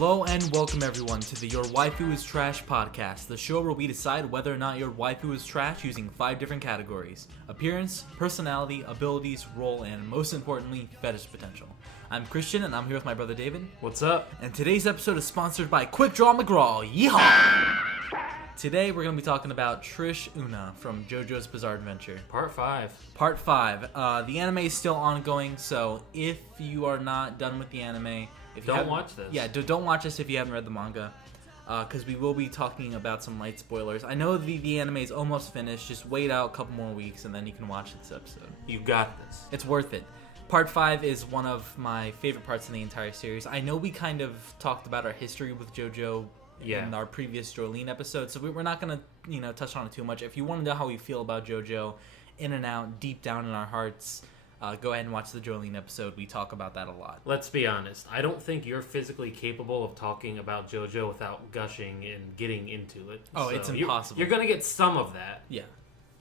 Hello and welcome everyone to the Your Waifu Is Trash Podcast, the show where we decide whether or not your waifu is trash using 5 different categories: appearance, personality, abilities, role, and most importantly, fetish potential. I'm Christian and I'm here with my brother David. What's up? And today's episode is sponsored by Quick Draw McGraw. Yeehaw! Today we're going to be talking about Trish Una from JoJo's Bizarre Adventure. Part 5. Part 5. The anime is still ongoing, so if you are not done with the anime... Don't watch this. Yeah, don't watch this if you haven't read the manga, because we will be talking about some light spoilers. I know the anime is almost finished. Just wait out a couple more weeks, and then you can watch this episode. You got this. It's worth it. Part 5 is one of my favorite parts in the entire series. I know we kind of talked about our history with JoJo in our previous Jolene episode, so we're not going to touch on it too much. If you want to know how we feel about JoJo, in and out, deep down in our hearts... go ahead and watch the Jolene episode. We talk about that a lot. Let's be honest. I don't think you're physically capable of talking about JoJo without gushing and getting into it. Oh, so it's impossible. You're going to get some of that. Yeah.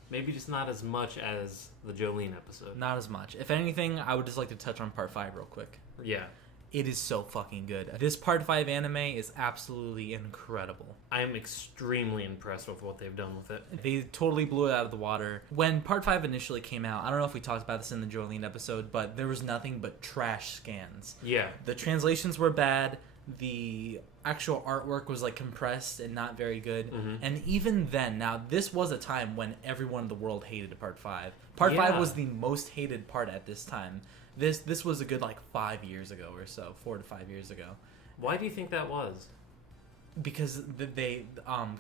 Maybe just not as much as the Jolene episode. Not as much. If anything, I would just like to touch on Part 5 real quick. Yeah. It is so fucking good. This Part 5 anime is absolutely incredible. I am extremely impressed with what they've done with it. They totally blew it out of the water. When Part 5 initially came out, I don't know if we talked about this in the Jolene episode, but there was nothing but trash scans. Yeah. The translations were bad. The actual artwork was like compressed and not very good. Mm-hmm. And even then, now this was a time when everyone in the world hated Part 5. Part 5 was the most hated part at this time. This was a good 5 years ago or so, 4 to 5 years ago. Why do you think that was? Because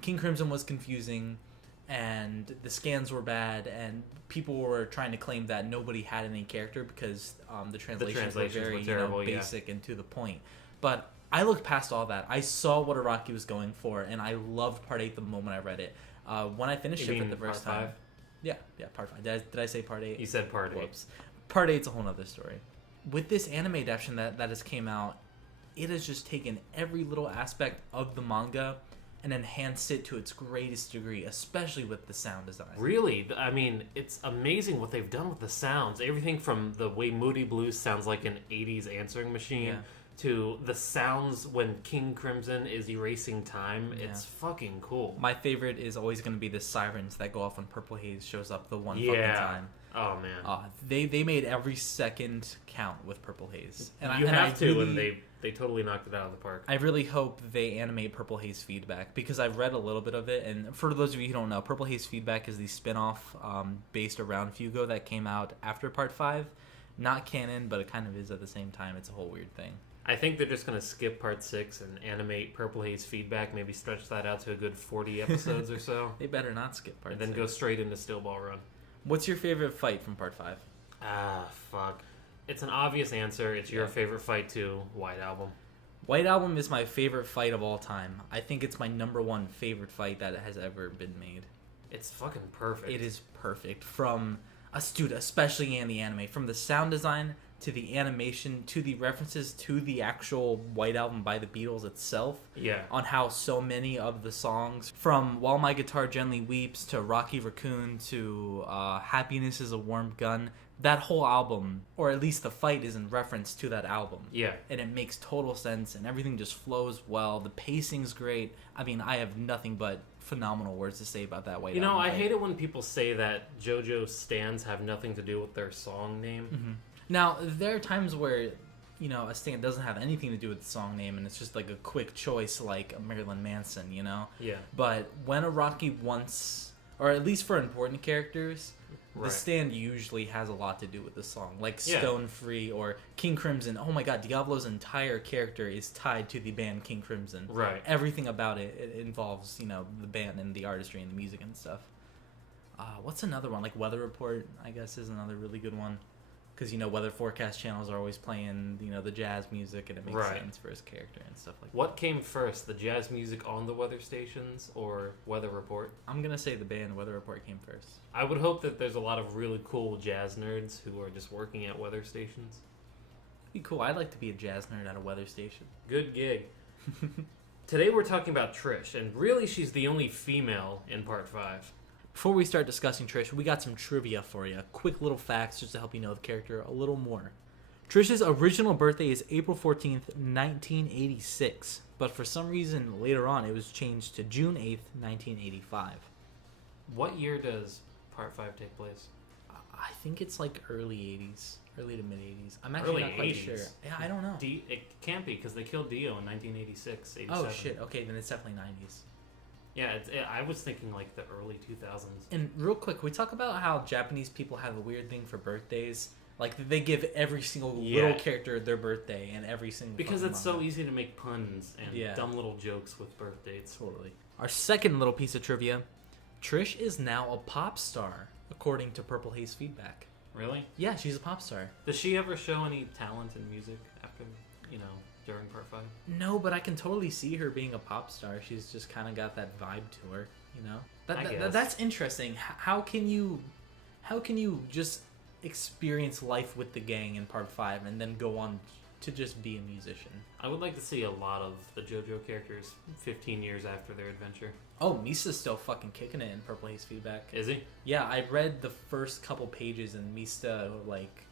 King Crimson was confusing, and the scans were bad, and people were trying to claim that nobody had any character because the translations were very terrible, basic and to the point. But I looked past all that. I saw what Araki was going for, and I loved Part 8 the moment I read it. When I finished it for the first time. Part 5? Yeah, Part 5. Did I say Part 8? You said Part 8. Whoops. Part 8's a whole other story. With this anime adaptation that has came out, it has just taken every little aspect of the manga and enhanced it to its greatest degree, especially with the sound design. Really? I mean, it's amazing what they've done with the sounds. Everything from the way Moody Blues sounds like an 80s answering machine to the sounds when King Crimson is erasing time. Yeah. It's fucking cool. My favorite is always going to be the sirens that go off when Purple Haze shows up the one fucking time. Oh, man. They made every second count with Purple Haze. And they totally knocked it out of the park. I really hope they animate Purple Haze Feedback, because I've read a little bit of it, and for those of you who don't know, Purple Haze Feedback is the spin-off based around Fugo that came out after Part 5. Not canon, but it kind of is at the same time. It's a whole weird thing. I think they're just going to skip Part 6 and animate Purple Haze Feedback, maybe stretch that out to a good 40 episodes or so. They better not skip Part 6. And then go straight into Steel Ball Run. What's your favorite fight from Part 5? Fuck. It's an obvious answer. It's your favorite fight too, White Album. White Album is my favorite fight of all time. I think it's my number one favorite fight that has ever been made. It's fucking perfect. It is perfect. Especially in the anime. From the sound design to the animation to the references to the actual White Album by the Beatles itself. Yeah. On how so many of the songs, from While My Guitar Gently Weeps to Rocky Raccoon to Happiness is a Warm Gun, that whole album, or at least the fight, is in reference to that album. Yeah. And it makes total sense, and everything just flows well. The pacing's great. I mean, I have nothing but phenomenal words to say about that White Album. I hate it when people say that JoJo stands have nothing to do with their song name. Mm-hmm. Now, there are times where, a stand doesn't have anything to do with the song name, and it's just like a quick choice, like Marilyn Manson, Yeah. But when Araki wants, or at least for important characters, the stand usually has a lot to do with the song. Like Stone Free or King Crimson. Oh my god, Diablo's entire character is tied to the band King Crimson. Right. Everything about it involves, the band and the artistry and the music and stuff. What's another one? Like Weather Report, I guess, is another really good one. Because, weather forecast channels are always playing, the jazz music, and it makes sense for his character and stuff like that. What came first, the jazz music on the weather stations or Weather Report? I'm going to say the band Weather Report came first. I would hope that there's a lot of really cool jazz nerds who are just working at weather stations. That'd be cool. I'd like to be a jazz nerd at a weather station. Good gig. Today we're talking about Trish, and really she's the only female in Part 5. Before we start discussing Trish, we got some trivia for you. Quick little facts just to help you know the character a little more. Trish's original birthday is April 14th, 1986, but for some reason later on it was changed to June 8th, 1985. What year does Part 5 take place? I think it's like early 80s, early to mid 80s. I'm actually not quite sure. Yeah, I don't know. It can't be because they killed Dio in 1986, 87. Oh shit, okay, then it's definitely 90s. Yeah, I was thinking like the early 2000s. And real quick, we talk about how Japanese people have a weird thing for birthdays. Like, they give every single little character their birthday and every single... Because it's so easy to make puns and dumb little jokes with birth dates. Totally. Our second little piece of trivia. Trish is now a pop star, according to Purple Haze feedback. Really? Yeah, she's a pop star. Does she ever show any talent in music after, during Part 5? No, but I can totally see her being a pop star. She's just kind of got that vibe to her, That's interesting. How can you just experience life with the gang in Part 5 and then go on to just be a musician? I would like to see a lot of the JoJo characters 15 years after their adventure. Oh, Misa's still fucking kicking it in Purple Haze feedback. Is he? Yeah, I read the first couple pages and Mista,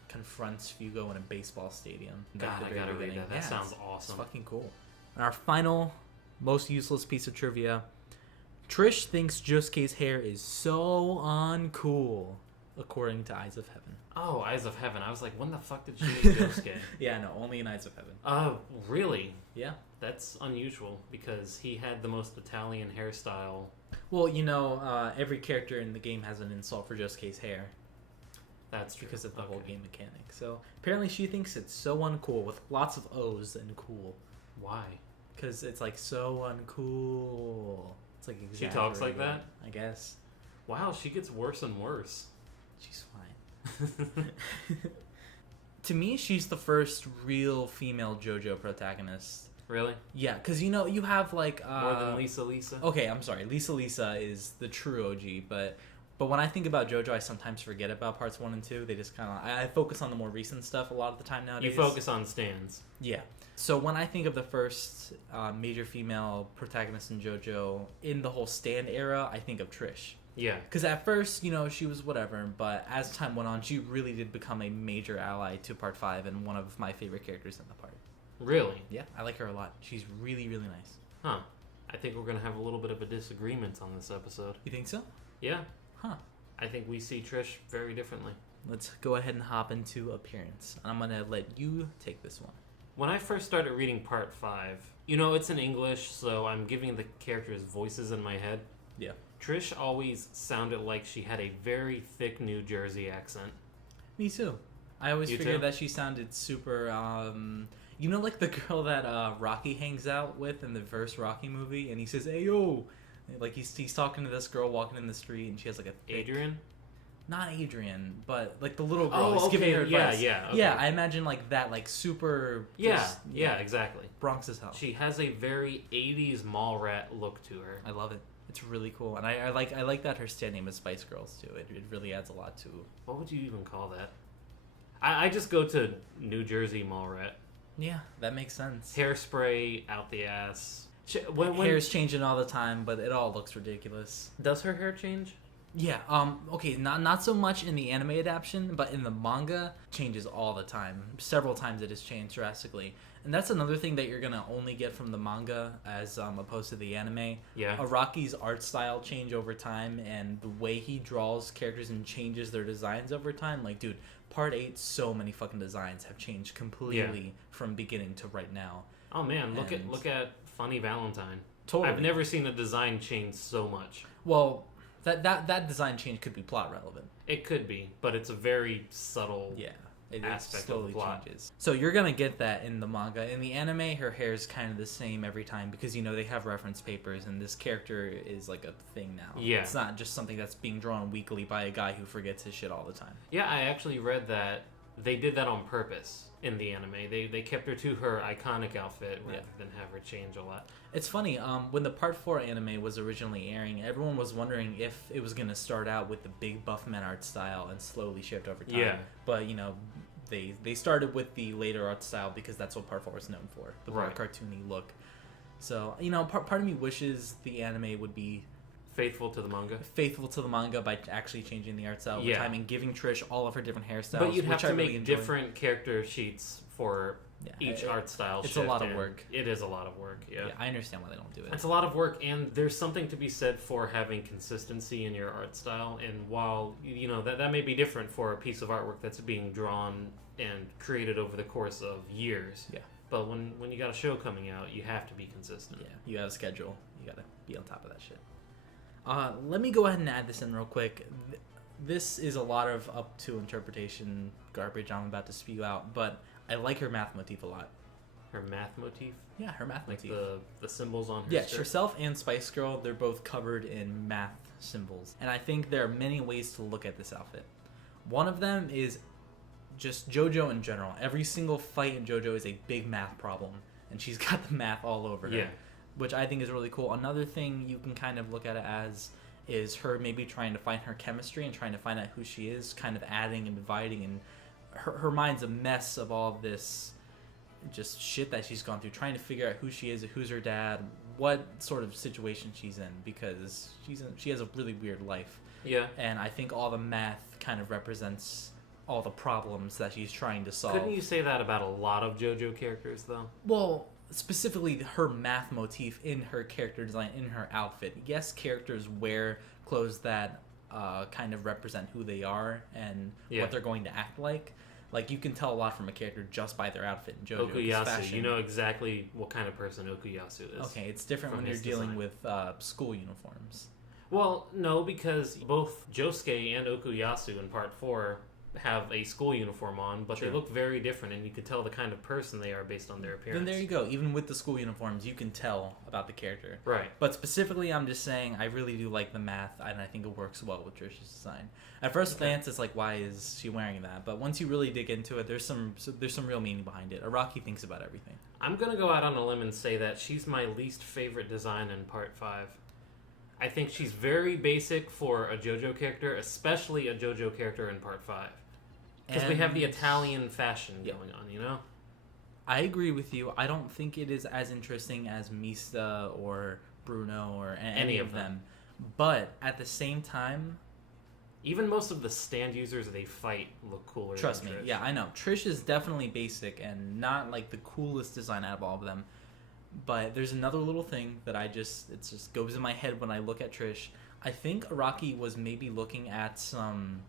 confronts Fugo in a baseball stadium. God, I gotta read that. That sounds awesome. It's fucking cool. And our final, most useless piece of trivia. Trish thinks Josuke's hair is so uncool, according to Eyes of Heaven. Oh, Eyes of Heaven. I was like, when the fuck did she make Josuke? Yeah, no, only in Eyes of Heaven. Oh, really? Yeah. That's unusual, because he had the most Italian hairstyle. Well, every character in the game has an insult for Josuke's hair. That's true. Because of the whole game mechanic. So, apparently she thinks it's so uncool, with lots of O's and cool. Why? Because it's so uncool. It's like exaggerated. She talks like that? I guess. Wow, she gets worse and worse. She's fine. To me, she's the first real female JoJo protagonist. Really? Yeah, because you have more than Lisa. Okay, I'm sorry. Lisa is the true OG, but when I think about JoJo, I sometimes forget about parts 1 and 2. They just kind of... I focus on the more recent stuff a lot of the time nowadays. You focus on stands. Yeah. So when I think of the first major female protagonist in JoJo in the whole stand era, I think of Trish. Yeah. Because at first, she was whatever, but as time went on, she really did become a major ally to Part 5 and one of my favorite characters in the part. Really? Yeah, I like her a lot. She's really, really nice. Huh. I think we're going to have a little bit of a disagreement on this episode. You think so? Yeah. Huh. I think we see Trish very differently. Let's go ahead and hop into appearance. I'm going to let you take this one. When I first started reading Part 5, it's in English, so I'm giving the characters voices in my head. Yeah. Trish always sounded like she had a very thick New Jersey accent. Me too. I always figured that she sounded super... like the girl that Rocky hangs out with in the first Rocky movie, and he says, "Hey, yo!" Like, he's talking to this girl walking in the street, and she has, like, a thick... Adrian? Not Adrian, but, like, the little girl. Oh, He's giving her advice. Yeah, okay. Yeah, I imagine, like, that, like, super... Yeah, exactly. Bronx as hell. She has a very 80s mall rat look to her. I love it. It's really cool. And I like that her stand name is Spice Girls, too. It really adds a lot to... What would you even call that? I just go to New Jersey mall rat. Yeah, that makes sense. Hairspray out the ass. Hair's changing all the time, but it all looks ridiculous. Does her hair change? Yeah. Okay. Not so much in the anime adaptation, but in the manga, changes all the time. Several times it has changed drastically, and that's another thing that you're gonna only get from the manga as opposed to the anime. Yeah. Araki's art style change over time, and the way he draws characters and changes their designs over time. Like, dude, Part 8, so many fucking designs have changed completely from beginning to right now. Oh man, look at Funny Valentine. Totally. I've never seen a design change so much. Well, that design change could be plot relevant. It could be, but it's a very subtle it aspect slowly of the plot. Changes. So you're gonna get that in the manga. In the anime, her hair is kind of the same every time because they have reference papers, and this character is like a thing now. Yeah, it's not just something that's being drawn weekly by a guy who forgets his shit all the time. Yeah, I actually read that they did that on purpose in the anime. They kept her to her iconic outfit rather than have her change a lot. It's funny, when the Part 4 anime was originally airing, everyone was wondering if it was going to start out with the big buff men art style and slowly shift over time. Yeah. But, they started with the later art style because that's what Part 4 is known for, the more cartoony look. So, part of me wishes the anime would be Faithful to the manga by actually changing the art style over time and giving Trish all of her different hairstyles. But you'd have to make different character sheets for each art style. It's a lot of work. It is a lot of work. Yeah, I understand why they don't do it. It's a lot of work, and there's something to be said for having consistency in your art style. And while that may be different for a piece of artwork that's being drawn and created over the course of years. Yeah. But when you got a show coming out, you have to be consistent. Yeah, you have a schedule. You got to be on top of that shit. Let me go ahead and add this in real quick. This is a lot of up to interpretation garbage I'm about to spew out, but I like her math motif a lot. Her math motif? Yeah, her math motif. The symbols on her skirt. Herself and Spice Girl, they're both covered in math symbols. And I think there are many ways to look at this outfit. One of them is just JoJo in general. Every single fight in JoJo is a big math problem, and she's got the math all over her, which I think is really cool. Another thing you can kind of look at it as is her maybe trying to find her chemistry and trying to find out who she is, kind of adding and dividing, and her mind's a mess of all this just shit that she's gone through, trying to figure out who she is, who's her dad, what sort of situation she's in, because she has a really weird life. Yeah. And I think all the math kind of represents all the problems that she's trying to solve. Couldn't you say that about a lot of JoJo characters, though? Well, specifically her math motif in her character design, in her outfit. Yes, characters wear clothes that kind of represent who they are and what they're going to act like. Like, you can tell a lot from a character just by their outfit in JoJo's Okuyasu, fashion. You know exactly what kind of person Okuyasu is. Okay, it's different when you're dealing with school uniforms. Well, no, because both Josuke and Okuyasu in Part 4 have a school uniform on, but they look very different, and you can tell the kind of person they are based on their appearance. Then there you go. Even with the school uniforms, you can tell about the character. Right. But specifically, I'm just saying, I really do like the math, and I think it works well with Trish's design. At first glance, it's like, why is she wearing that? But once you really dig into it, there's some real meaning behind it. Araki thinks about everything. I'm going to go out on a limb and say that she's my least favorite design in Part 5. I think she's very basic for a JoJo character, especially a JoJo character in Part 5. Because we have the Italian fashion going on, you know? I agree with you. I don't think it is as interesting as Mista or Bruno or any of them. But at the same time... Even most of the stand users they fight look cooler Trust than me, Trish. Yeah, I know. Trish is definitely basic and not like the coolest design out of all of them. But there's another little thing that it just goes in my head when I look at Trish. I think Araki was maybe looking at some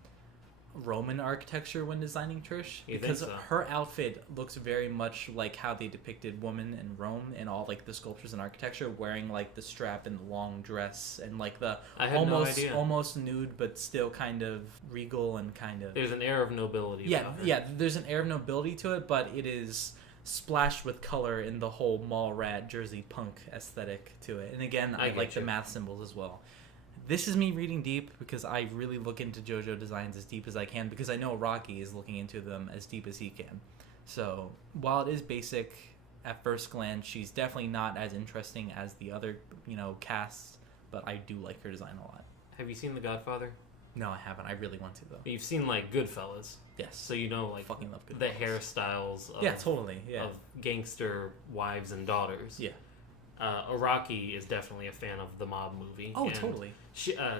Roman architecture when designing Trish, because her outfit looks very much like how they depicted women in Rome and all like the sculptures and architecture, wearing like the strap and the long dress and like the almost nude but still kind of regal and kind of there's an air of nobility. Yeah, there's an air of nobility to it, but it is splashed with color in the whole mall rat Jersey punk aesthetic to it. And again, I like the math symbols as well. This is me reading deep because I really look into JoJo designs as deep as I can, because I know Araki is looking into them as deep as he can. So while it is basic at first glance, she's definitely not as interesting as the other, casts, but I do like her design a lot. Have you seen The Godfather? No, I haven't. I really want to, though. You've seen, like, Goodfellas. Yes. So you know, like, fucking love Goodfellas. The hairstyles of gangster wives and daughters. Yeah. Araki is definitely a fan of the mob movie. Oh, totally.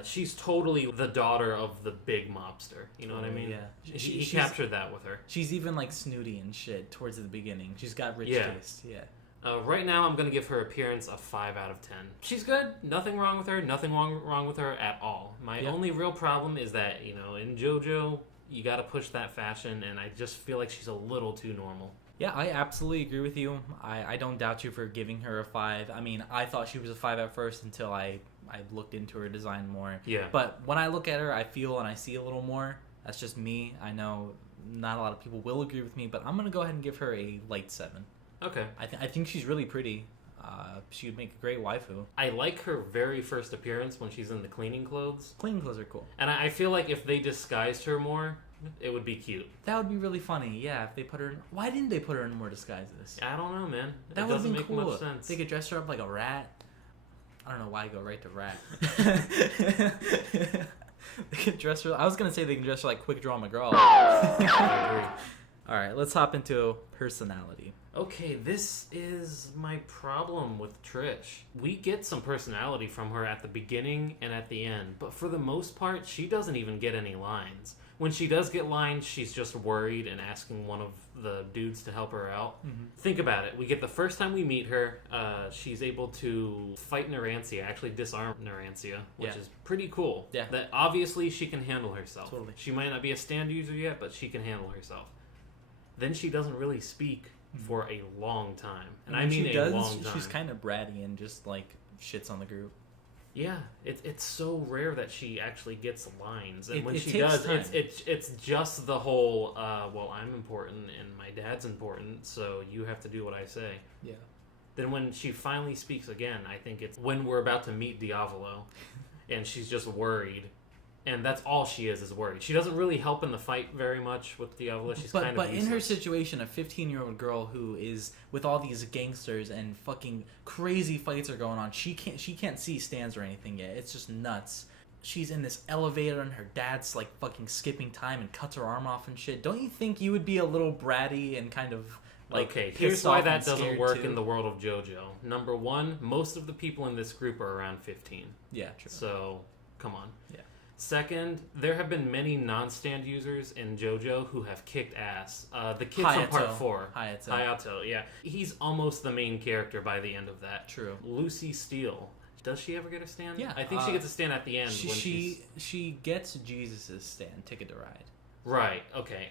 She's totally the daughter of the big mobster. You know what I mean? Yeah. He captured that with her. She's even, like, snooty and shit towards the beginning. She's got rich taste. Yeah. Right now, I'm going to give her appearance a 5 out of 10. She's good. Nothing wrong with her. Nothing wrong with her at all. My only real problem is that, in JoJo, you got to push that fashion, and I just feel like she's a little too normal. Yeah, I absolutely agree with you. I don't doubt you for giving her a 5. I mean, I thought she was a 5 at first until I looked into her design more. Yeah. But when I look at her, I feel and I see a little more. That's just me. I know not a lot of people will agree with me, but I'm going to go ahead and give her a light 7. Okay. I think she's really pretty. She would make a great waifu. I like her very first appearance when she's in the cleaning clothes. Cleaning clothes are cool. And I feel like if they disguised her more, it would be cute. That would be really funny, yeah, if they put her in... Why didn't they put her in more disguises? I don't know, man. That would have been cool. Much sense. They could dress her up like a rat. I don't know why I go right to rat. They could dress her... I was going to say they can dress her like Quick Draw McGraw. I agree. All right, let's hop into personality. Okay, this is my problem with Trish. We get some personality from her at the beginning and at the end, but for the most part, she doesn't even get any lines. When she does get lines, she's just worried and asking one of the dudes to help her out. Mm-hmm. Think about it. We get the first time we meet her, she's able to fight Narancia, actually disarm Narancia, which is pretty cool. Yeah. That obviously she can handle herself. Totally. She might not be a stand user yet, but she can handle herself. Then she doesn't really speak for a long time. And I mean long time. She's kind of bratty and just, like, shits on the group. Yeah, it's so rare that she actually gets lines. And when she does, it's just the whole, well, I'm important and my dad's important, so you have to do what I say. Yeah. Then when she finally speaks again, I think it's when we're about to meet Diavolo, and she's just worried. And that's all she is worried. She doesn't really help in the fight very much with Diavolo. She's kind of But in her situation, a 15-year-old girl who is with all these gangsters and fucking crazy fights are going on, she can't see stands or anything yet. It's just nuts. She's in this elevator and her dad's like fucking skipping time and cuts her arm off and shit. Don't you think you would be a little bratty and kind of like okay, here's why that doesn't work in the world of JoJo. Number one, most of the people in this group are around 15. Yeah, true. So, come on. Yeah. Second, there have been many non-stand users in JoJo who have kicked ass. The kid from Part 4. Hayato, yeah. He's almost the main character by the end of that. True. Lucy Steele. Does she ever get a stand? Yeah. I think she gets a stand at the end. She gets Jesus' stand, Ticket to Ride. Right, okay.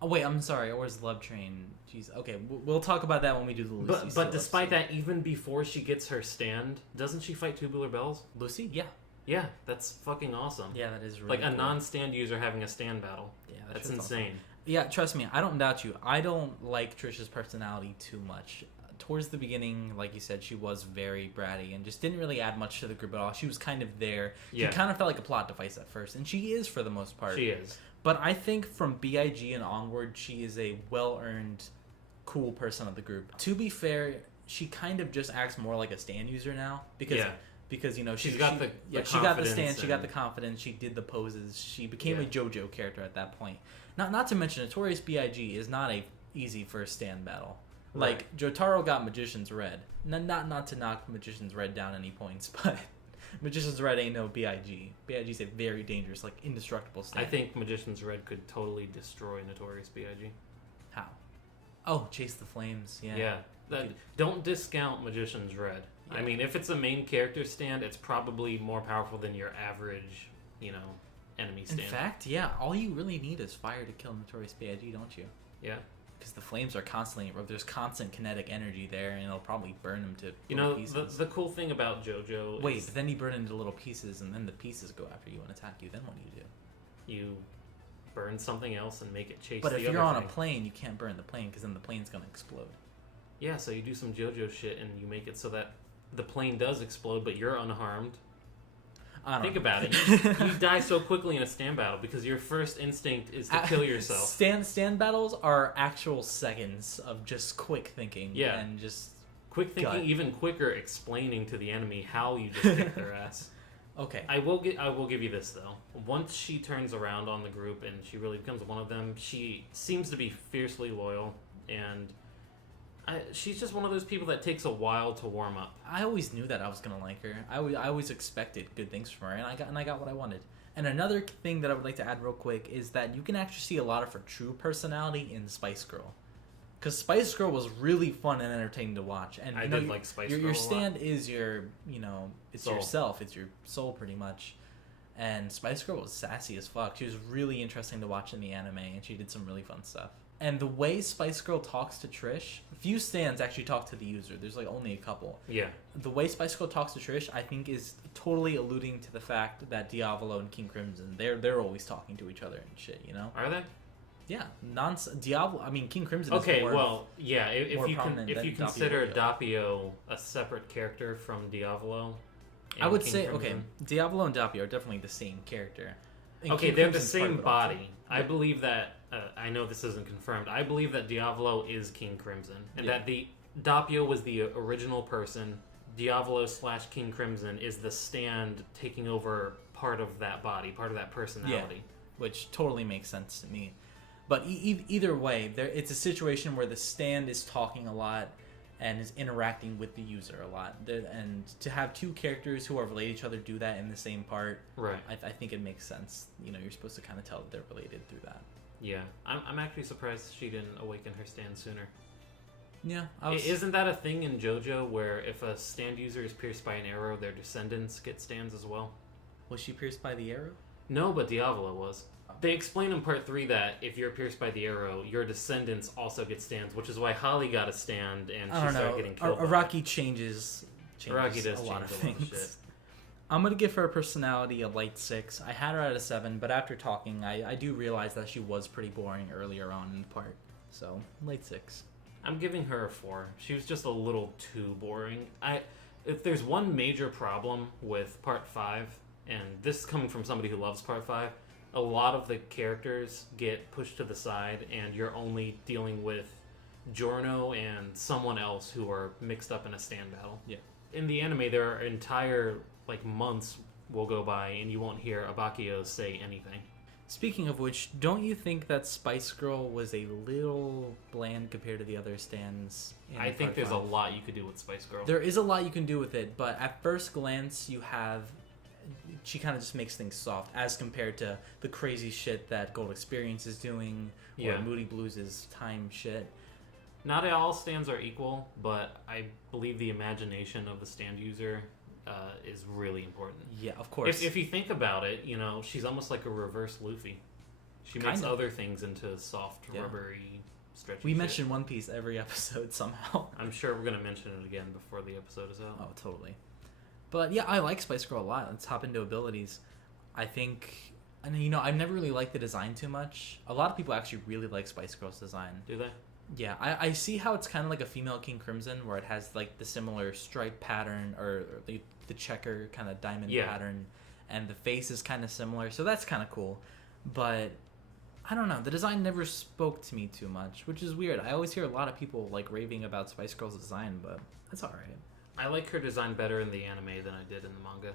Oh, wait, I'm sorry. Or is Love Train... Jeez. Okay, we'll talk about that when we do the Lucy Steele. But despite that, even before she gets her stand, doesn't she fight Tubular Bells? Lucy? Yeah. Yeah, that's fucking awesome. Yeah, that is really like a cool. Non-stand user having a stand battle. Yeah, that's insane. Awesome. Yeah, trust me, I don't doubt you. I don't like Trish's personality too much. Towards the beginning, like you said, she was very bratty and just didn't really add much to the group at all. She was kind of there. Yeah. She kind of felt like a plot device at first, and she is for the most part. She is. But I think from BIG and onward, she is a well-earned, cool person of the group. To be fair, she kind of just acts more like a stand user now because... Yeah. Because, you know, she got the stand, she got the confidence, she did the poses, she became a JoJo character at that point. Not to mention, Notorious B.I.G. is not a easy first stand battle. Right. Like, Jotaro got Magician's Red. Not to knock Magician's Red down any points, but Magician's Red ain't no B.I.G. B.I.G. is a very dangerous, like, indestructible stand. I think Magician's Red could totally destroy Notorious B.I.G. How? Oh, Chase the Flames, yeah. Yeah. Don't discount Magician's Red. Yeah. I mean, if it's a main character stand, it's probably more powerful than your average, enemy stand. In fact, yeah, all you really need is fire to kill Notorious B.I.G., don't you? Yeah. Because the flames are constantly... There's constant kinetic energy there, and it'll probably burn him to pieces. The cool thing about JoJo Wait, but then you burn into little pieces, and then the pieces go after you and attack you. Then what do? You burn something else and make it chase the other thing. But if you're on a plane, you can't burn the plane, because then the plane's going to explode. Yeah, so you do some JoJo shit, and you make it so that the plane does explode, but you're unharmed. Think about it. You die so quickly in a stand battle because your first instinct is to kill yourself. Stand battles are actual seconds of just quick thinking. Yeah. And just quick thinking, even quicker explaining to the enemy how you just kicked their ass. Okay. I will give you this, though. Once she turns around on the group and she really becomes one of them, she seems to be fiercely loyal, and she's just one of those people that takes a while to warm up. I always knew that I was gonna like her. I always expected good things from her, and I got what I wanted. And another thing that I would like to add real quick is that you can actually see a lot of her true personality in Spice Girl, because Spice Girl was really fun and entertaining to watch. And I did like Spice Girl. Your stand is your it's soul. Yourself, it's your soul pretty much. And Spice Girl was sassy as fuck. She was really interesting to watch in the anime, and she did some really fun stuff. And the way Spice Girl talks to Trish, few stands actually talk to the user. There's like only a couple. Yeah. The way Spice Girl talks to Trish, I think, is totally alluding to the fact that Diavolo and King Crimson, they're always talking to each other and shit, Are they? Yeah. King Crimson okay, is more well, yeah, if you consider Doppio. Doppio a separate character from Diavolo. I would say, Diavolo and Doppio are definitely the same character. And King they're the same body. I believe that, I know this isn't confirmed, I believe that Diavolo is King Crimson. And that the Doppio was the original person, Diavolo/King Crimson is the stand taking over part of that body, part of that personality. Yeah, which totally makes sense to me. But either way, it's a situation where the stand is talking a lot and is interacting with the user a lot. And to have two characters who are related to each other do that in the same part, right? I think it makes sense. You know, you're supposed to kind of tell that they're related through that. Yeah, I'm actually surprised she didn't awaken her stand sooner. Yeah, Isn't that a thing in JoJo where if a stand user is pierced by an arrow, their descendants get stands as well? Was she pierced by the arrow? No, but Diavola was. They explain in part 3 that if you're pierced by the arrow, your descendants also get stands, which is why Holly got a stand and she started getting killed. Araki changes Araki does a lot of change things. Shit. I'm going to give her personality a light 6. I had her at a 7, but after talking, I do realize that she was pretty boring earlier on in the part. So, light 6. I'm giving her a 4. She was just a little too boring. If there's one major problem with part 5, and this is coming from somebody who loves part 5, a lot of the characters get pushed to the side and you're only dealing with Giorno and someone else who are mixed up in a stand battle. Yeah. In the anime, there are entire months will go by and you won't hear Abakio say anything. Speaking of which, don't you think that Spice Girl was a little bland compared to the other stands? I think there's a lot you could do with Spice Girl. There is a lot you can do with it, but at first glance, she kind of just makes things soft as compared to the crazy shit that Gold Experience is doing, or Moody Blues' time shit. Not all stands are equal, but I believe the imagination of the stand user is really important. Yeah, of course. If you think about it, you know, she's almost like a reverse Luffy. She makes other things into soft, rubbery, stretchy We shit. mention One Piece every episode somehow. I'm sure we're going to mention it again before the episode is out. Oh, totally. But yeah, I like Spice Girl a lot. Let's hop into abilities. I think, and you know, I've never really liked the design too much. A lot of people actually really like Spice Girl's design. Do they? Yeah, I see how it's kind of like a female King Crimson, where it has like the similar stripe pattern or the checker kind of diamond pattern, and the face is kind of similar, so that's kind of cool. But I don't know, the design never spoke to me too much, which is weird. I always hear a lot of people like raving about Spice Girl's design, but that's all right. I like her design better in the anime than I did in the manga.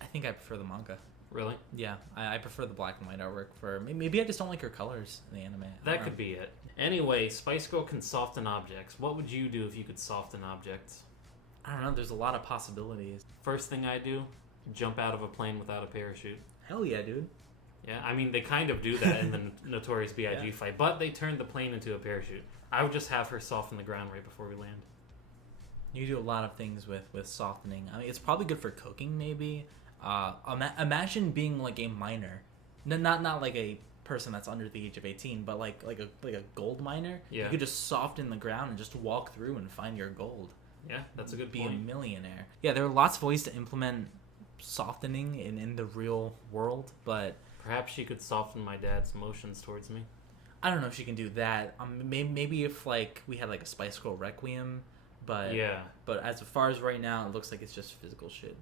I think I prefer the manga. Really? Yeah, I prefer the black and white artwork. Maybe I just don't like her colors in the anime. That could be it. Anyway, Spice Girl can soften objects. What would you do if you could soften objects? I don't know, there's a lot of possibilities. First thing I do, jump out of a plane without a parachute. Hell yeah, dude. Yeah, I mean, they kind of do that in the Notorious B.I.G. fight, but they turned the plane into a parachute. I would just have her soften the ground right before we land. You do a lot of things with softening. I mean, it's probably good for cooking, maybe. Imagine being like a miner, not like a person that's under the age of 18, but like a gold miner. Yeah. You could just soften the ground and just walk through and find your gold. Yeah, that's a good Be point. a millionaire. Yeah, there are lots of ways to implement softening in the real world, but perhaps she could soften my dad's emotions towards me. I don't know if she can do that. Maybe if like we had like a Spice Girl Requiem, but as far as right now, it looks like it's just physical shit.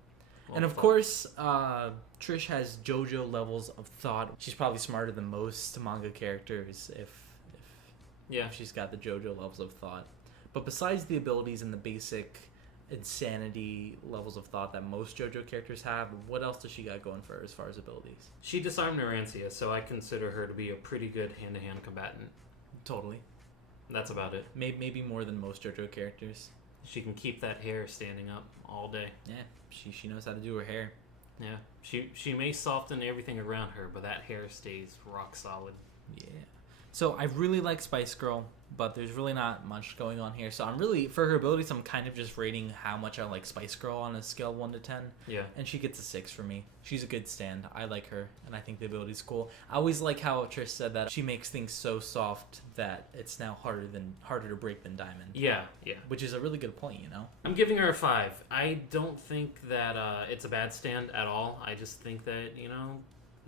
Well, and of course, Trish has JoJo levels of thought. She's probably smarter than most manga characters if she's got the JoJo levels of thought. But besides the abilities and the basic insanity levels of thought that most JoJo characters have, what else does she got going for her as far as abilities? She disarmed Narantia, so I consider her to be a pretty good hand-to-hand combatant. Totally. That's about it. Maybe more than most JoJo characters. She can keep that hair standing up all day. Yeah, she knows how to do her hair. Yeah, she may soften everything around her, but that hair stays rock solid. Yeah. So I really like Spice Girl, but there's really not much going on here. So I'm really, for her abilities, I'm kind of just rating how much I like Spice Girl on a scale 1 to 10. Yeah. And she gets a 6 for me. She's a good stand. I like her, and I think the ability's cool. I always like how Trish said that she makes things so soft that it's now harder to break than diamond. Yeah. Which is a really good point, you know? I'm giving her a 5. I don't think that it's a bad stand at all. I just think that,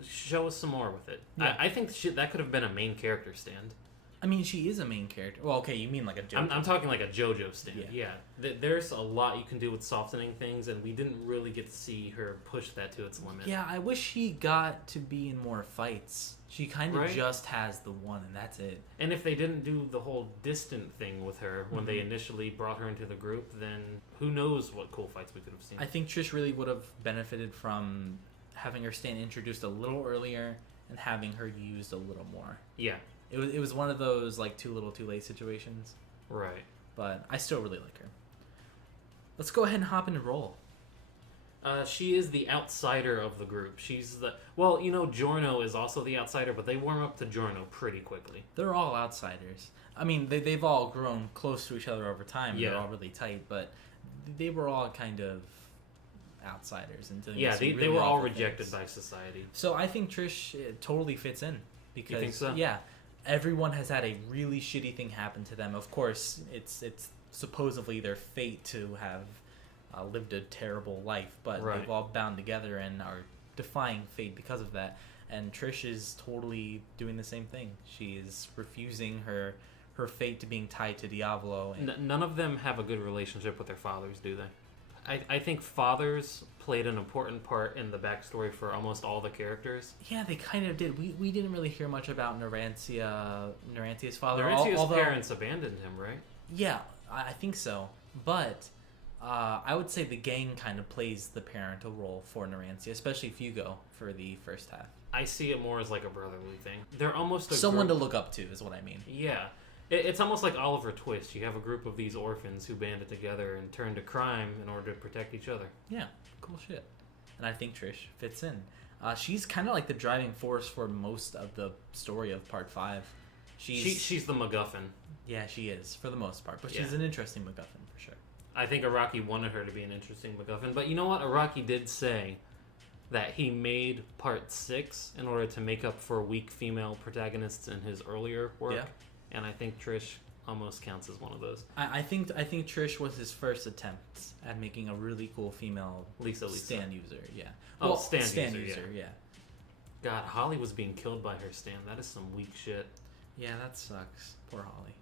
show us some more with it. Yeah. I think that could have been a main character stand. I mean, she is a main character. Well, okay, you mean like a JoJo. I'm talking like a JoJo stand. Yeah. There's a lot you can do with softening things, and we didn't really get to see her push that to its limit. Yeah, I wish she got to be in more fights. She kind of just has the one, and that's it. And if they didn't do the whole distant thing with her when they initially brought her into the group, then who knows what cool fights we could have seen. I think Trish really would have benefited from having her stand introduced a little earlier and having her used a little more. Yeah. It was one of those like too little too late situations. Right. But I still really like her. Let's go ahead and hop in and roll. She is the outsider of the group. She's the... Well, Giorno is also the outsider, but they warm up to Giorno pretty quickly. They're all outsiders. I mean, they've all grown close to each other over time. Yeah. They're all really tight, but they were all kind of outsiders. Until they were all rejected by society. So I think Trish totally fits in. Because, you think so? Yeah. Everyone has had a really shitty thing happen to them. Of course, it's supposedly their fate to have lived a terrible life, but they've all bound together and are defying fate because of that. And Trish is totally doing the same thing. She is refusing her fate to being tied to Diavolo. And none of them have a good relationship with their fathers, do they? I think fathers played an important part in the backstory for almost all the characters. Yeah, they kind of did. We didn't really hear much about Narancia's father. Narancia's parents abandoned him, right? Yeah, I think so. But I would say the gang kind of plays the parental role for Narancia, especially Fugo for the first half. I see it more as like a brotherly thing. They're almost someone to look up to, is what I mean. Yeah. It's almost like Oliver Twist. You have a group of these orphans who banded together and turned to crime in order to protect each other. Yeah, cool shit. And I think Trish fits in. She's kind of like the driving force for most of the story of Part 5. She's the MacGuffin. Yeah, she is, for the most part. But she's an interesting MacGuffin, for sure. I think Araki wanted her to be an interesting MacGuffin. But you know what? Araki did say that he made Part 6 in order to make up for weak female protagonists in his earlier work. Yeah. And I think Trish almost counts as one of those. I think Trish was his first attempt at making a really cool female Lisa stand user. Yeah. Oh, stand user. Yeah. God, Holly was being killed by her stand. That is some weak shit. Yeah, that sucks. Poor Holly.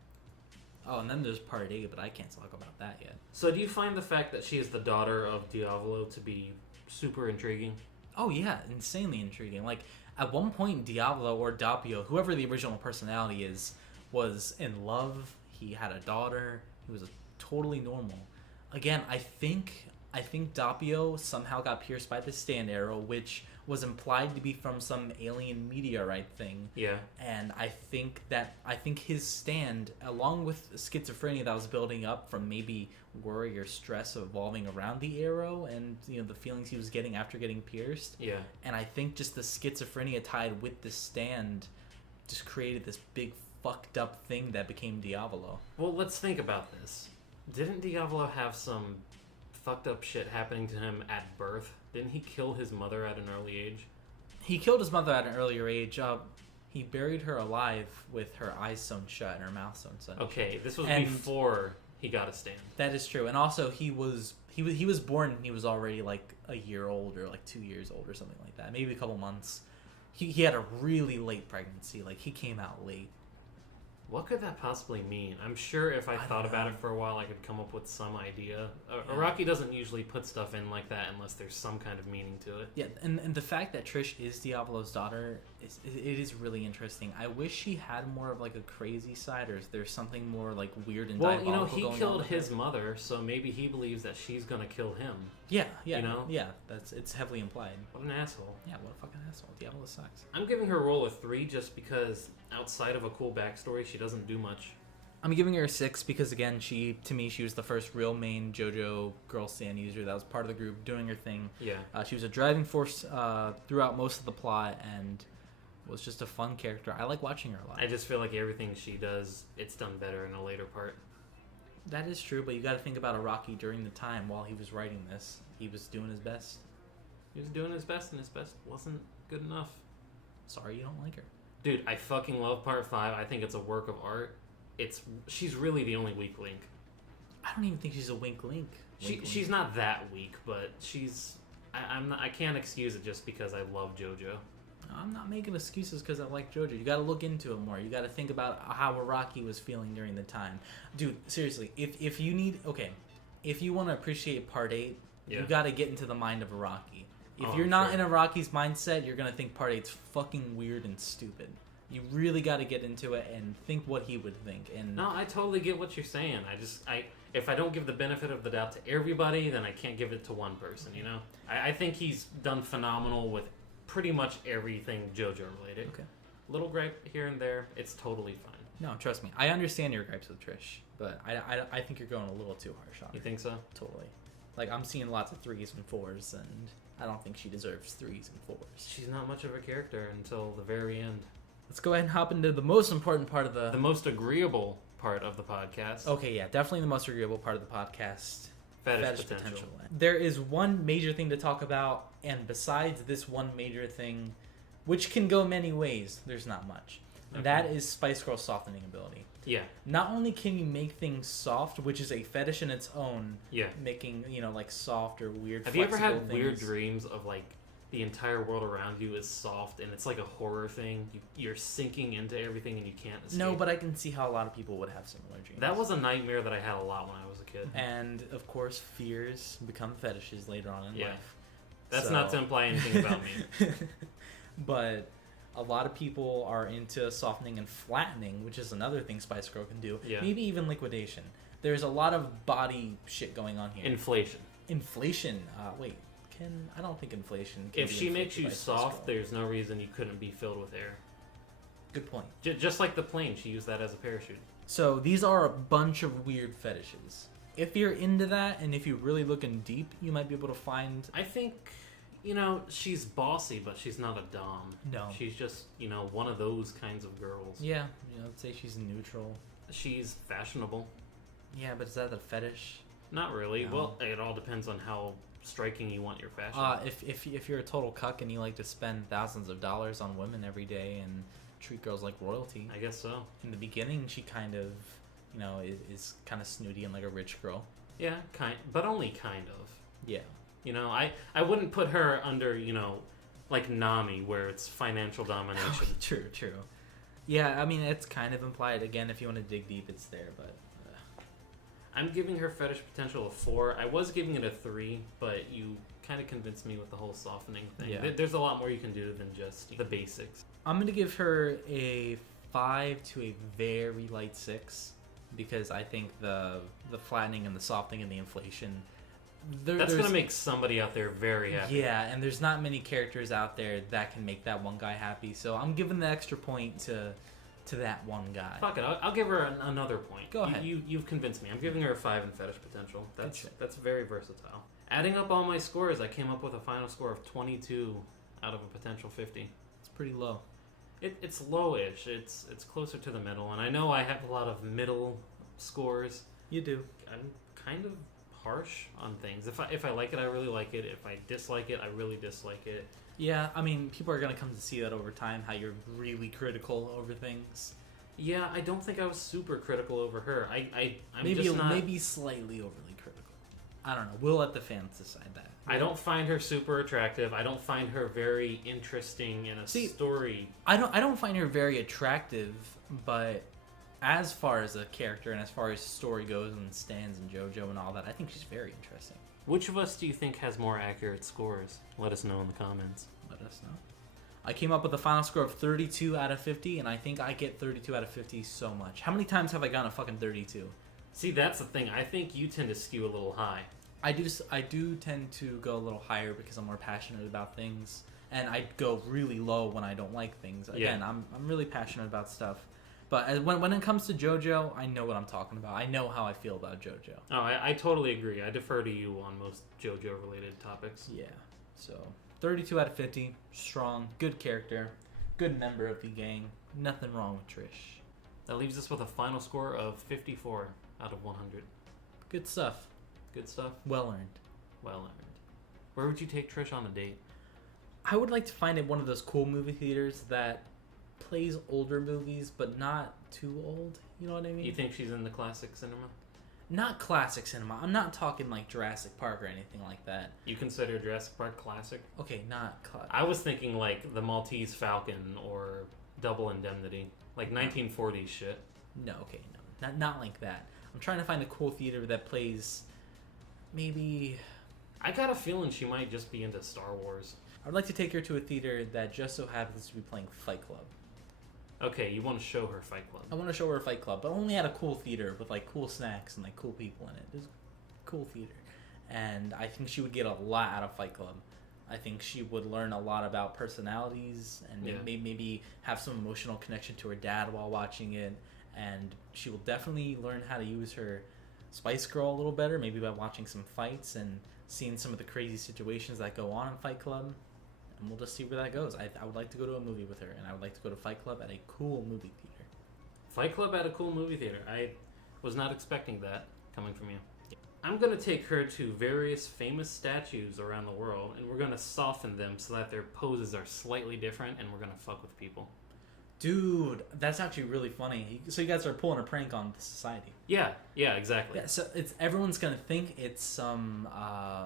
Oh, and then there's Part 8, but I can't talk about that yet. So do you find the fact that she is the daughter of Diavolo to be super intriguing? Oh, yeah. Insanely intriguing. Like, at one point, Diavolo or Doppio, whoever the original personality is, was in love. He had a daughter. He was totally normal. Again, I think Doppio somehow got pierced by the stand arrow, which was implied to be from some alien meteorite thing. Yeah. And I think his stand, along with schizophrenia that was building up from maybe worry or stress evolving around the arrow and the feelings he was getting after getting pierced. Yeah. And I think just the schizophrenia tied with the stand just created this big fucked up thing that became Diavolo. Well, let's think about this. Didn't Diavolo have some fucked up shit happening to him at birth? Didn't he kill his mother at an early age? He killed his mother at an earlier age. He buried her alive with her eyes sewn shut and her mouth sewn shut. Okay, this was before he got a stand. That is true. And also he was born and he was already like a year old or like 2 years old or something like that. Maybe a couple months. He had a really late pregnancy. Like he came out late. What could that possibly mean? I'm sure if I thought about it for a while, I could come up with some idea. Araki doesn't usually put stuff in like that unless there's some kind of meaning to it. Yeah, and the fact that Trish is Diavolo's daughter, it is really interesting. I wish she had more of like a crazy side, or there's something more like weird and diabolical going on. Well, he killed his mother, so maybe he believes that she's gonna kill him. Yeah. Yeah, it's heavily implied. What an asshole. Yeah, what a fucking asshole. Diavolo sucks. I'm giving her a roll of 3 just because outside of a cool backstory, she doesn't do much. I'm giving her a 6 because, again, she was the first real main JoJo girl stand user that was part of the group doing her thing. Yeah. She was a driving force throughout most of the plot and was just a fun character. I like watching her a lot. I just feel like everything she does, it's done better in a later part. That is true, but you got to think about Araki during the time while he was writing this. He was doing his best. He was doing his best, and his best wasn't good enough. Sorry you don't like her. Dude, I fucking love Part 5. I think it's a work of art. She's really the only weak link. I don't even think she's a weak link. She's not that weak, but she's... I can't excuse it just because I love JoJo. I'm not making excuses because I like JoJo. You got to look into it more. You got to think about how Araki was feeling during the time. Dude, seriously, if you need... Okay, if you want to appreciate Part 8, you got to get into the mind of Araki. If you're not in Araki's mindset, you're going to think Part 8's fucking weird and stupid. You really got to get into it and think what he would think. And no, I totally get what you're saying. If I don't give the benefit of the doubt to everybody, then I can't give it to one person, you know? I think he's done phenomenal with pretty much everything JoJo related. Okay. little gripe here and there. It's totally fine. No, trust me. I understand your gripes with Trish, but I think you're going a little too harsh on her. You think so? Totally. Like, I'm seeing lots of 3s and 4s, and I don't think she deserves 3s and 4s. She's not much of a character until the very end. Let's go ahead and hop into the most important part of the most agreeable part of the podcast. Okay, yeah, definitely the most agreeable part of the podcast. Fetish potential. There is one major thing to talk about, and besides this one major thing, which can go many ways, there's not much. Okay. That is Spice Girl's softening ability. Yeah. Not only can you make things soft, which is a fetish in its own, making, like soft or weird, Have you ever had weird dreams of, like, the entire world around you is soft, and it's like a horror thing? You're sinking into everything and you can't escape. No, but I can see how a lot of people would have similar dreams. That was a nightmare that I had a lot when I was a kid. And, of course, fears become fetishes later on in life. That's not to imply anything about me. But a lot of people are into softening and flattening, which is another thing Spice Girl can do. Yeah. Maybe even liquidation. There's a lot of body shit going on here. Inflation. Wait. I don't think inflation can If she makes you soft, there's no reason you couldn't be filled with air. Good point. Just like the plane, she used that as a parachute. So these are a bunch of weird fetishes. If you're into that, and if you're really looking deep, you might be able to find... I think, she's bossy, but she's not a dom. No. She's just, one of those kinds of girls. Yeah, let's say she's neutral. She's fashionable. Yeah, but is that a fetish? Not really. No. Well, it all depends on how striking you want your fashion. If you're a total cuck and you like to spend thousands of dollars on women every day and treat girls like royalty, I guess so. In the beginning, she kind of, is kind of snooty and like a rich girl. Yeah, but only kind of. Yeah. I wouldn't put her under, like Nami, where it's financial domination. True. Yeah, I mean, it's kind of implied. Again, if you want to dig deep, it's there, but... I'm giving her fetish potential a 4. I was giving it a 3, but you kind of convinced me with the whole softening thing. Yeah. There's a lot more you can do than just the basics. I'm going to give her a 5 to a very light 6, because I think the flattening and the softening and the inflation... That's going to make somebody out there very happy. Yeah, and there's not many characters out there that can make that one guy happy, so I'm giving the extra point to that one guy. Fuck it, I'll give her another point. Go ahead. You've convinced me. I'm giving her a 5 in fetish potential. That's very versatile. Adding up all my scores, I came up with a final score of 22 out of a potential 50. It's pretty low. It's low-ish. It's closer to the middle, and I know I have a lot of middle scores. You do. I'm kind of harsh on things. If I like it, I really like it. If I dislike it, I really dislike it. Yeah, I mean, people are going to come to see that over time, how you're really critical over things. Yeah, I don't think I was super critical over her. I'm maybe slightly overly critical. I don't know. We'll let the fans decide that. I don't find her super attractive. I don't find her very interesting in a story. I don't find her very attractive, but as far as a character and as far as story goes and stands and JoJo and all that, I think she's very interesting. Which of us do you think has more accurate scores? Let us know in the comments. Let us know. I came up with a final score of 32 out of 50, and I think I get 32 out of 50 so much. How many times have I gotten a fucking 32? See, that's the thing. I think you tend to skew a little high. I do tend to go a little higher because I'm more passionate about things, and I go really low when I don't like things. Again, I'm really passionate about stuff. But when it comes to JoJo, I know what I'm talking about. I know how I feel about JoJo. Oh, I totally agree. I defer to you on most JoJo-related topics. Yeah. So, 32 out of 50. Strong. Good character. Good member of the gang. Nothing wrong with Trish. That leaves us with a final score of 54 out of 100. Good stuff. Good stuff? Well earned. Well earned. Where would you take Trish on a date? I would like to find it one of those cool movie theaters that plays older movies, but not too old. You know what I mean? You think she's in the classic cinema? Not classic cinema. I'm not talking like Jurassic Park or anything like that. You consider Jurassic Park classic? Okay, not classic. I was thinking like the Maltese Falcon or Double Indemnity. Like 1940s shit. No, okay, no. Not like that. I'm trying to find a cool theater that plays maybe... I got a feeling she might just be into Star Wars. I'd like to take her to a theater that just so happens to be playing Fight Club. Okay, you want to show her Fight Club. I want to show her Fight Club, but only at a cool theater with like cool snacks and like cool people in it. It's a cool theater. And I think she would get a lot out of Fight Club. I think she would learn a lot about personalities and maybe have some emotional connection to her dad while watching it. And she will definitely learn how to use her Spice Girl a little better, maybe by watching some fights and seeing some of the crazy situations that go on in Fight Club. And we'll just see where that goes. I would like to go to a movie with her, and I would like to go to Fight Club at a cool movie theater. Fight Club at a cool movie theater. I was not expecting that coming from you. I'm going to take her to various famous statues around the world, and we're going to soften them so that their poses are slightly different, and we're going to fuck with people. Dude, that's actually really funny. So you guys are pulling a prank on the society. Yeah, exactly. Yeah, so everyone's gonna think it's some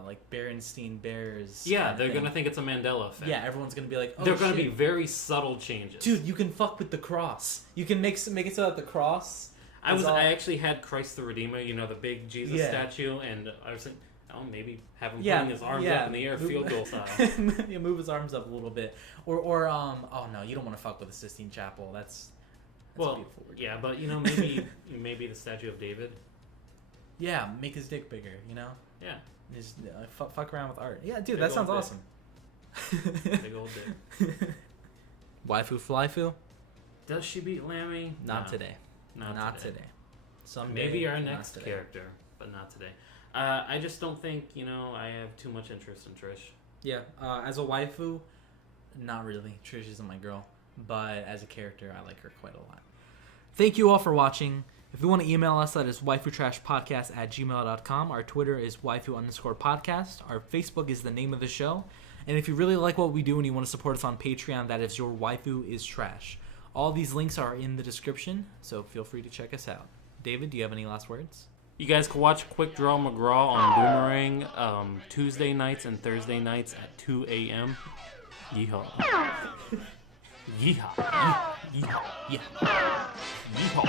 like Berenstein Bears. Yeah, they're gonna think it's a Mandela effect. Yeah, everyone's gonna be like, oh, they're gonna be very subtle changes. Dude, you can fuck with the cross. You can make it so that the cross. I actually had Christ the Redeemer, the big Jesus statue, and I was like, maybe have him putting his arms up in the air, field goal style. Move his arms up a little bit, or oh no, you don't want to fuck with the Sistine Chapel. That's well, yeah, but maybe the statue of David. Yeah, make his dick bigger. Yeah, just fuck around with art. Yeah, dude, that sounds awesome. Big old dick. Waifu Flyfu? Does she beat Lammy? Not today. Not today. Someday, maybe our next character, but not today. I just don't think, I have too much interest in Trish. Yeah, as a waifu, not really. Trish isn't my girl. But as a character, I like her quite a lot. Thank you all for watching. If you want to email us, that is waifutrashpodcast@gmail.com. Our Twitter is waifu_podcast. Our Facebook is the name of the show. And if you really like what we do and you want to support us on Patreon, that is Your Waifu Is Trash. All these links are in the description, so feel free to check us out. David, do you have any last words? You guys can watch Quick Draw McGraw on Boomerang Tuesday nights and Thursday nights at 2 a.m. Yeehaw. Yeehaw. Yeehaw. Yeehaw. Yeehaw.